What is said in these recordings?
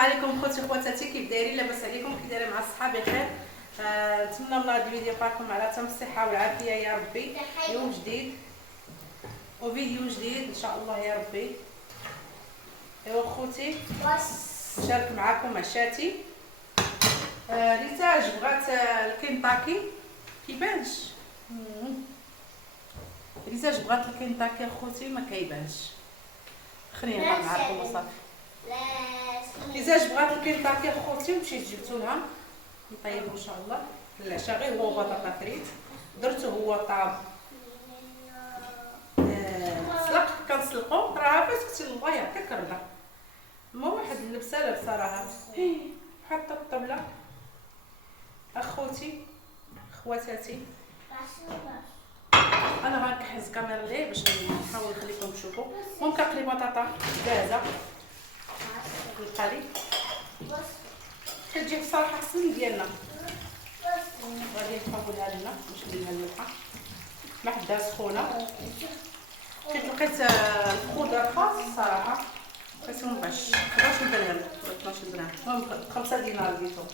عليكم خوتي خواتاتي، كيف دايرين؟ لاباس عليكم؟ كي دايرين مع الصحه بخير؟ نتمنى من هذا الفيديو يبقاكم على تم الصحه والعافيه يا ربي. يوم جديد وفيديو جديد ان شاء الله يا ربي. ايوا خوتي نشارك معكم عشاتي. ريتاج بغات الكنتاكي كيبانش. ريتاج بغات الكنتاكي اخوتي ما كيبانش. خلينا نطلع معكم وصافي. ريتاج بغات الكنتاكي اخوتي ومشيت جبتو لها نطيبو ان شاء الله العشاء. غير هو بطاطا فريت درتو هو طاب سلق. كنسلقو راه فاش كنتي الله يعطيك الرضا. ما واحد اللبسه لابسه راها حتى الطبله اخوتي خواتاتي. انا غنكحز الكاميرا ليه باش نحاول نخليكم تشوفوا. المهم كنقلي بطاطا جاهزه القلي كتجي بصراحه احسن ديالنا. غادي نحاولها لنا باش نديرها الملحه ما حداها سخونه. كنت لقيت الخضر خاص الصراحه لقيتهم باش 11 درهم ولا 12 درهم. المهم 5 دينار ديتهم.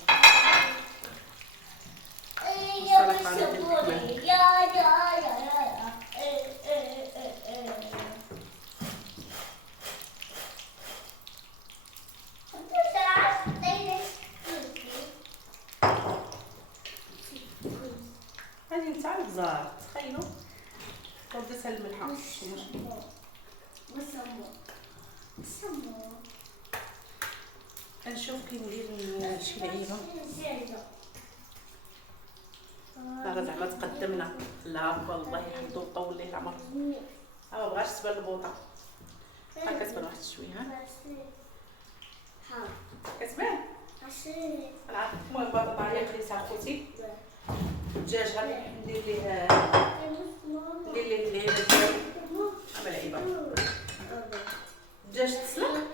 هذه نتاع البزار تخيلوا وديتها الملحه. نشوف كي ندير شي لعيبه. راه زعما تقدمنا. لا والله الحمد وطول ليه العمر. ما بغاش تبان البوطه. ها كتبان واحد شويه. ها كتبان انا المهم البطاطا هي خليتها اخوتي. الدجاج غادي ندير ليه اللعيبه ديالي. ها لعيبه الدجاج تسلق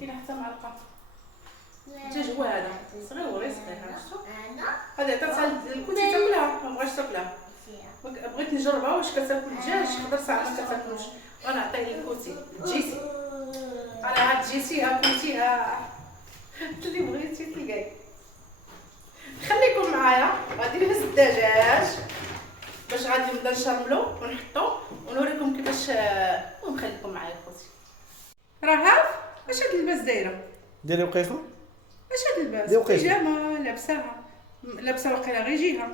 كاين حتى معلقه. الدجاج هو هذا صغير غير صغير. هذا عطاتها كنتي تاكلها ما بغاش تاكلها. بغيت نجربها واش كتاكل الدجاج. خضر ساعه ما كتاكلوش. وانا عطيه للكوتي جيتي انا عاد جيتيها كلتيها اللي بغيتي تلقاي. خليكم معايا غادي نهز الدجاج باش غادي نبدا نشرملو ونحطو ونوريكم كيفاش. ونخليكم معايا خوتي. رهف اش هاد اللباس دايره؟ ديري وقيفه. اش هاد اللباس؟ بيجامه لابسه واقيلا غير جيها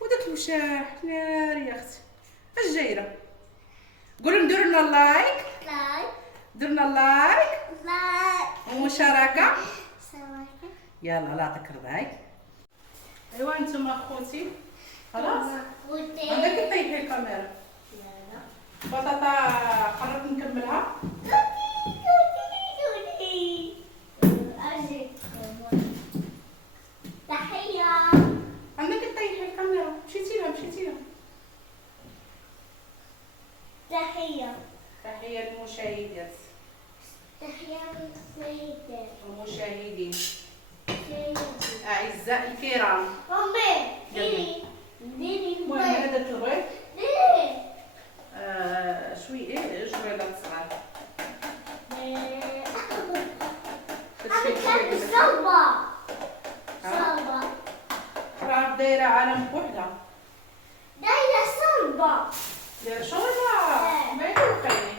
وداك الوشاح ناري يا اختي. اش جايره؟ قولوا نديروا لنا لايك. درنا لايك ومشاركه. يلا الله يعطيك الرضا. ايوا انتم اخوتي خلاص عندك طيبي الكاميرا. بطاطا قررت نكملها. عندك طيبي الكاميرا. مشيتي لها تحية للمشاهدات. ومشاهدين أعزائي الكرام. المهم هذاك البيض شويه جويلات صغار. راه دايره عالم بوحدها. دايره شوربه ما يوقعني.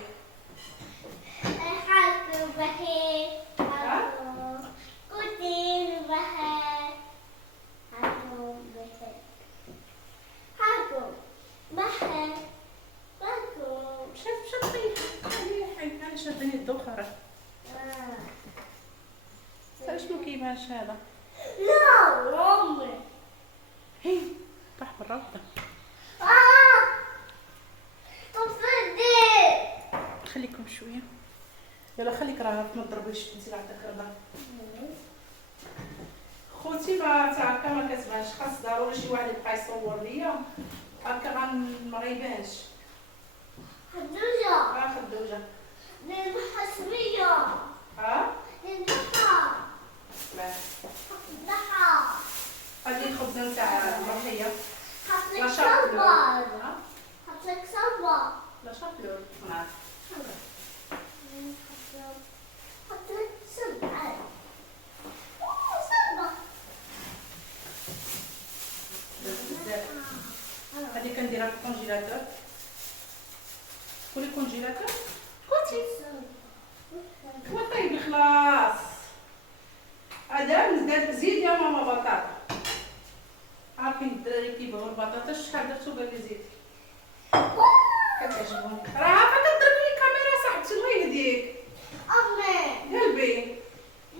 شادني الدوخره. شنو كيبانش هذا؟ لا امي هي طاح برا. خليكم شويه. يلا خليك راه ما تضربيش انت اللي عندك رضا. خوتي ما هكا ما كتبانش. خاص ضروري شي واحد يبقى يصور ليا هكا ما يبانش. خدوجه نذبحها شوية. نذبحها. غادي الخبزه نتاع المرحيه. حط لك صلبة. لا شابلور معاك. هذه كنديرها في الكونجيلاتور. كلي كونجيلاتور كلتي طيبي خلاص. هذا زيد يا ماما بطاطا. عارفين الدراري كيبغيو البطاطا شحال درتو قال لي زيد كتعجبهم. راه عارفه كضرب لي الكاميرا صاحبتي الله يهديك. أمي قلبي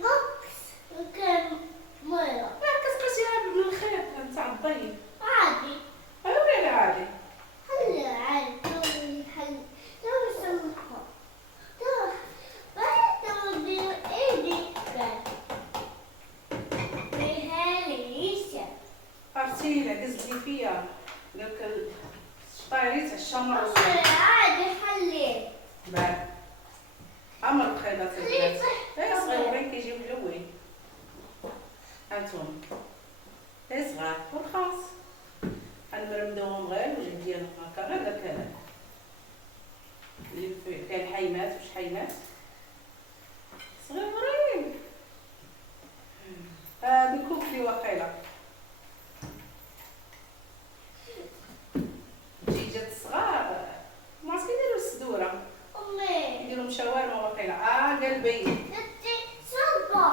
نقص كان مرة راه كتقيسيها بالخيط تاع الضيق. عادي. ايوا عادي. هلا عادي هلا لو سمحوا بعد ندير ايدي قال بهاليشة عرفتي الا قزتي فيا داك الشطايري تاع الشمر عادي حليت بعد عمر الخيطات خليت صغيرين كيجيو ملوين. هانتوما صغار والخاص غنمرمدوهم غير الوجه ديالهم هكا غير داك اللي كاين حيمات وشحيمات صغيرين. هادو كوكلي واقيلا الدجاجات الصغار ما عرفت كيديروا الصدوره أمي يديروا شاورما واقيلا. قلبي درتي شوربة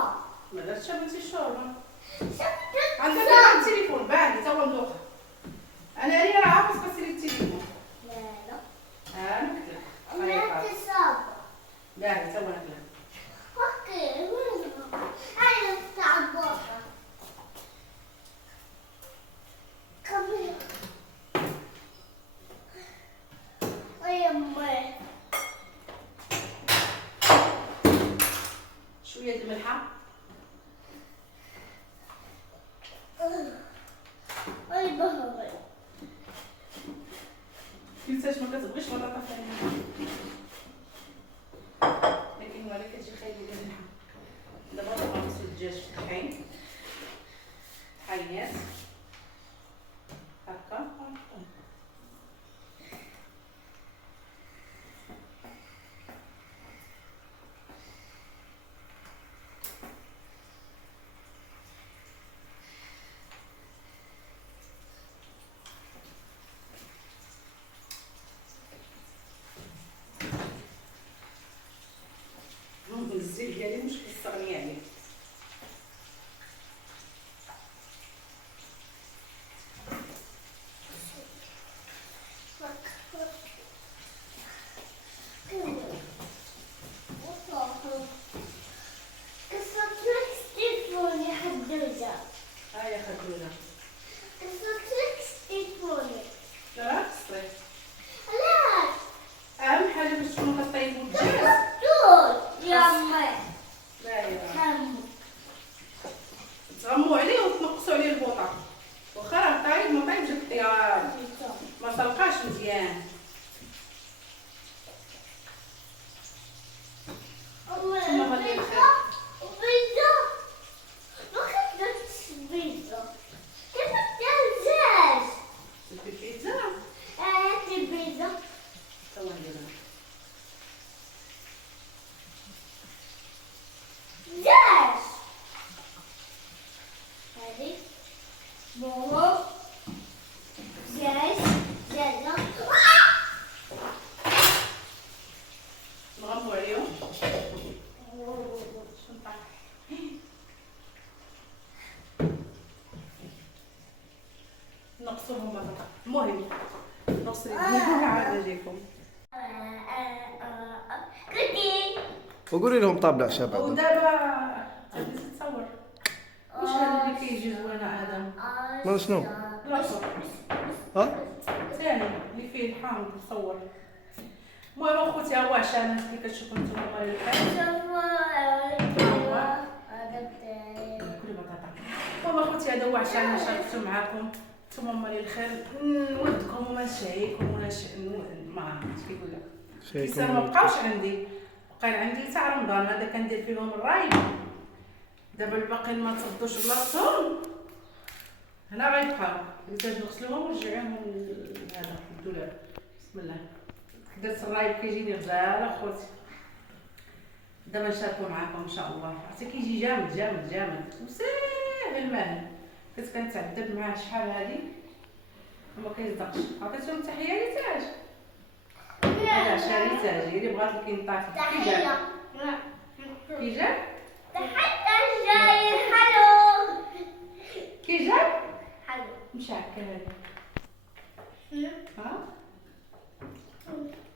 ما درتش بنتي الشوربه. شوربة عندك التليفون باهي تا هو مدوخ. انا راه عارفه تقصري التليفون. لا لا نكتب أمي درتي شوربة باهي تا هو نكتب. اوكي وين هاي تاع البوطة كمل ويا أمي شويه د الملحه وي بهوي كيفاش ما كتبغيش بطاطا ثانيه لكن ولا كتجي خايبه ديال الملحه. دابا غنغسل الدجاج في الطحين طحينات هكا الزيت ديالي مش كيستغني عليه. يا خدوله لا تصري اهم حاجه باش تكونوا كطيبوا الدجاج. تغموا عليه وتنقصوا عليه البوطه واخا راه طايب ما طايبش ما طلقاش مزيان. البيتزا تا هو نديرها نغموا عليهم نقصوهم بطاطا. المهم نقصي عاد اجيكم وقولي لهم طابع شباب. ودابا تبي تتصور واش هذا اللي كيجي زوينه هذا ما شنو؟ راسو ها؟ ثاني اللي فيه الحامض نصور. المهم اخوتي ها هو عشان كي كتشوفوا نتوما مال الحال كل بطاطا. المهم اخوتي هذا هو عشان شاركتو معاكم نتوما مال الخير نودكم وما نشهيكم ولا ما عرفتش كيقول لك الانسان ما بقاوش عندي بقى عندي تاع رمضان هذا كندير فيهم الرايب. دابا الباقيين ما تصدوش بلاصتهم هنا غيبقاو نحتاج نغسلوهم ونرجعوهم هذا الدولاب. بسم الله درت الرايب كيجيني غزال اخوتي. دابا نشاركو معاكم ان شاء الله. عرفتي كيجي جامد جامد جامد وساهل ماهل. كنت كنتعذب معاه شحال هادي وما كيصدقش. عطيتهم التحيه لتاج. هذا شاريتاج هي اللي بغات لك ينطاف. كي جا؟ كي جا؟ تحية جاي حلو. كي جا؟ حلو. مشى هكا هذا. ها؟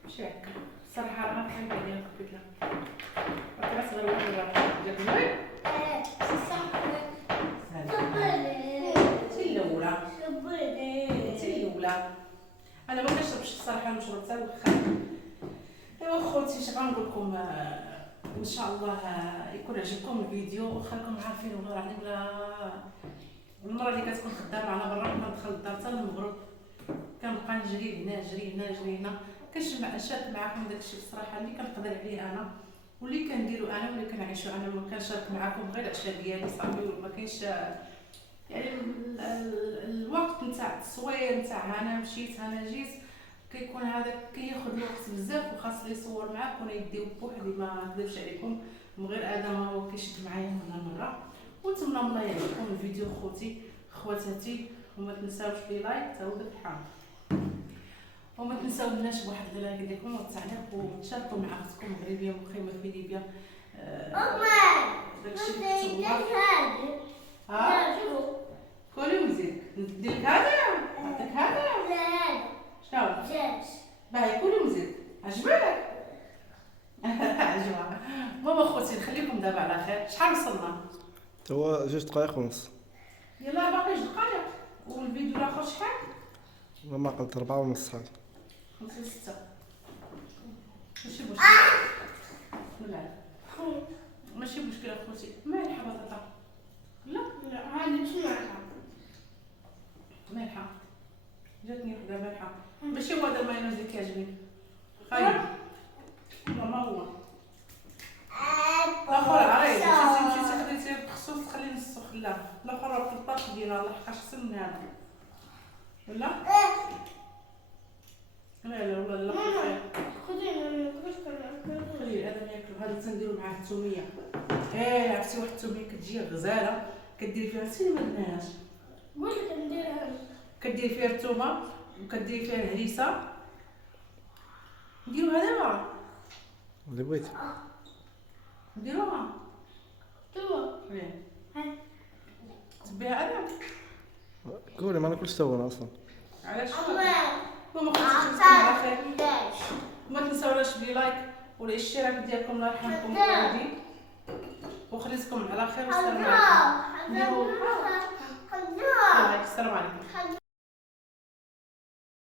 مشى هكا. الصراحة راه خايبة عليها قلت لها. راه صغير واحد جاب زوين. سي الاولى. سي الاولى. انا ما كنشربش الصراحه المشروب تاع الدخان. ايوا خوتي اش غنقول لكم، ان شاء الله يكون عجبكم الفيديو وخليكم عارفين والله العظيم لا المره اللي كتكون خدامه على برا كندخل للدار حتى المغرب كنبقى نجري هنا نجري هنا نجري هنا كنشارك معكم داكشي بصراحه اللي كنقدر عليه انا واللي كنديرو انا واللي كنعيشو انا. ما كنشارك معكم غير العشاء ديالي صافي وما كاينش يعني الوقت نتاع التصوير نتاع انا مشيت انا جيت كيكون هذا كياخذ الوقت بزاف وخاص لي يصور معاك وانا يدي بوحدي ما نكذبش عليكم من غير ادم هو كيشد معايا مره. ونتمنى من الله يعجبكم الفيديو خوتي خواتاتي وما تنساوش لي لايك تا هو الحال وما تنساوناش بواحد اللايك ديالكم والتعليق وتشاركوا مع اختكم مغربيه مقيمه في ليبيا. داكشي اللي كتبوا ها كولي وزيد ندير لك هذا نعطيك هذا شنو باهي كولي وزيد عجبك عجبها بابا خوتي نخليكم دابا على خير. شحال وصلنا؟ توا 2 دقائق ونص. يلا باقي 2 دقائق والفيديو الاخر شحال؟ ما قلت 4 ونص حال 5 6 ماشي مشكل. لا ماشي مشكله خوتي. مالحه بطاطا لا هذه مش مالحة. مالحه جاتني وحده مالحه ماشي هو هذا المايونيز اللي كيعجبني خايب ماما هو الاخر عريض مشيتي خديتي بخصوص تخلي نص خلا الاخر راه في الطاش ديالها الله يحفظها احسن من هذا ولا لا والله لا خلي هذا ياكلو. هذا تنديرو معاه الثوميه. عرفتي واحد الثوميه كتجي غزاله كديري فيها سير ما درناهاش قلت نديرها. كديري فيها الثومه وكديري فيها الهريسه. نديروها دابا اللي بغيتي. نديروها توا تبيها انا قولي ما ناكلش تو انا اصلا. علاش أما وما خصكش على خير. وما تنساوناش بلي لايك والاشتراك ديالكم الله يرحمكم ولادي وخليكم على خير والسلام عليكم. السلام عليكم.